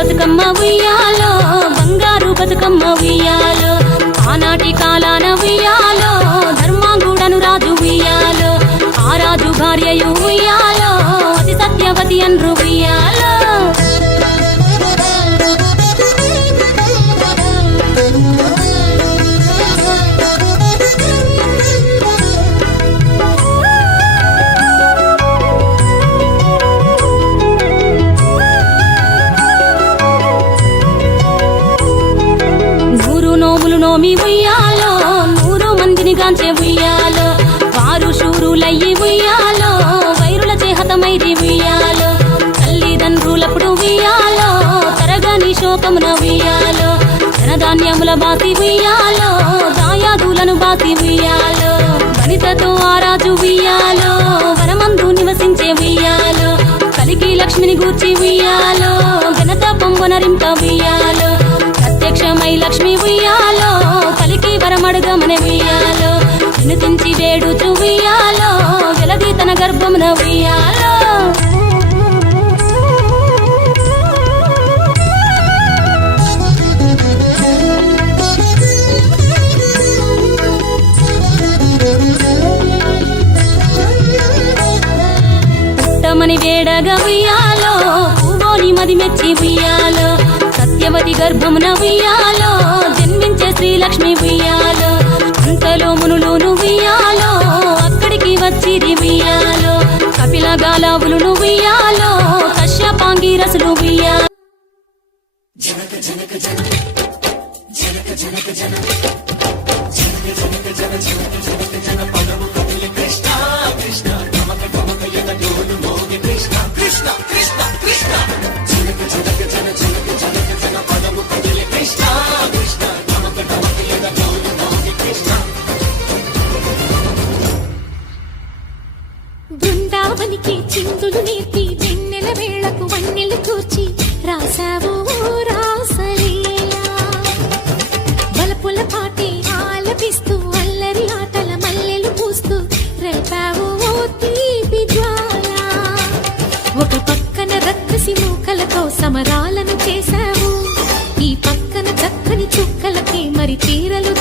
బతుకమ్మ ఉయ్యాలో, బంగారు బతుకమ్మ ఉయ్యాలో, ఆనాటి కాలాన ఉయ్యాలో, ధర్మాంగుడను రాజు ఉయ్యాలో, ఆ రాజు భార్యయు ఉయ్యాలో, అతి సత్యవతి అన్రు ఉయ్యాలో. నోమి ఉయ్యాలో, 100 మందిని గాంచే ఉయ్యాలో, వారు శూరులయ్యి ఉయ్యాలో, వైరుల చేహతమైరి ఉయ్యాలో, తల్లిదండ్రులప్పుడు ఉయ్యాలో, తరగని శోకమున ఉయ్యాలో, ధనధాన్యముల బాసి ఉయ్యాలో, దాయాదులను బాసి ఉయ్యాలో, వనితతో ఆరాజు ఉయ్యాలో, వనమందు నివసించే ఉయ్యాలో, కలికి లక్ష్మిని గూర్చి ఉయ్యాలో, ఘనత పొంగునరింప ఉయ్యాలో, ప్రత్యక్షమై లక్ష్మి ఉయ్యాలో, పలికి వరమడుగమని ఉయ్యాలో, వినుతించి వేడుచు ఉయ్యాలో, వెలది తన గర్భమున ఉయ్యాలో. పుట్టమని వేడగా ఉయ్యాలో, పువ్వోని మది మెచ్చి ఉయ్యాలో, సత్యవతి గర్భమున ఉయ్యాలో, జన్మించే శ్రీలక్ష్మి ఉయ్యాలో, అంతలో మునులు ఉయ్యాలో, అక్కడికి వచ్చిరి ఉయ్యాలో, కపిల గాలావులు ఉయ్యాలో, కశ్యపాంగి రసులు ఉయ్యాలో. జనక జనక జనక జనక జనక జనక జనక జనక జనక జన పదము కపిల కృష్ణ కృష్ణ నమక నమక యద డోలు మోగి కృష్ణ కృష్ణ కృష్ణ కృష్ణ జనక జనక జనక జనక జనక జన పదము కపిల కృష్ణ కృష్ణ నమక నమక యద డోలు మోగి కృష్ణ. బృందావనికి చిందులు నేర్పి వెన్నెల వేళకు వన్నెలు కూర్చి రాసావు రాసలీలా, బలపుల పాటి ఆలపిస్తూ అల్లరి ఆటల మల్లెలు పూస్తూ రేపావు తీపి జ్వాల. ఒక పక్కన రక్కసి మూకలతో సమరాలను చేశావు, ఈ పక్కన చక్కని చుక్కలకి మరి చీరలు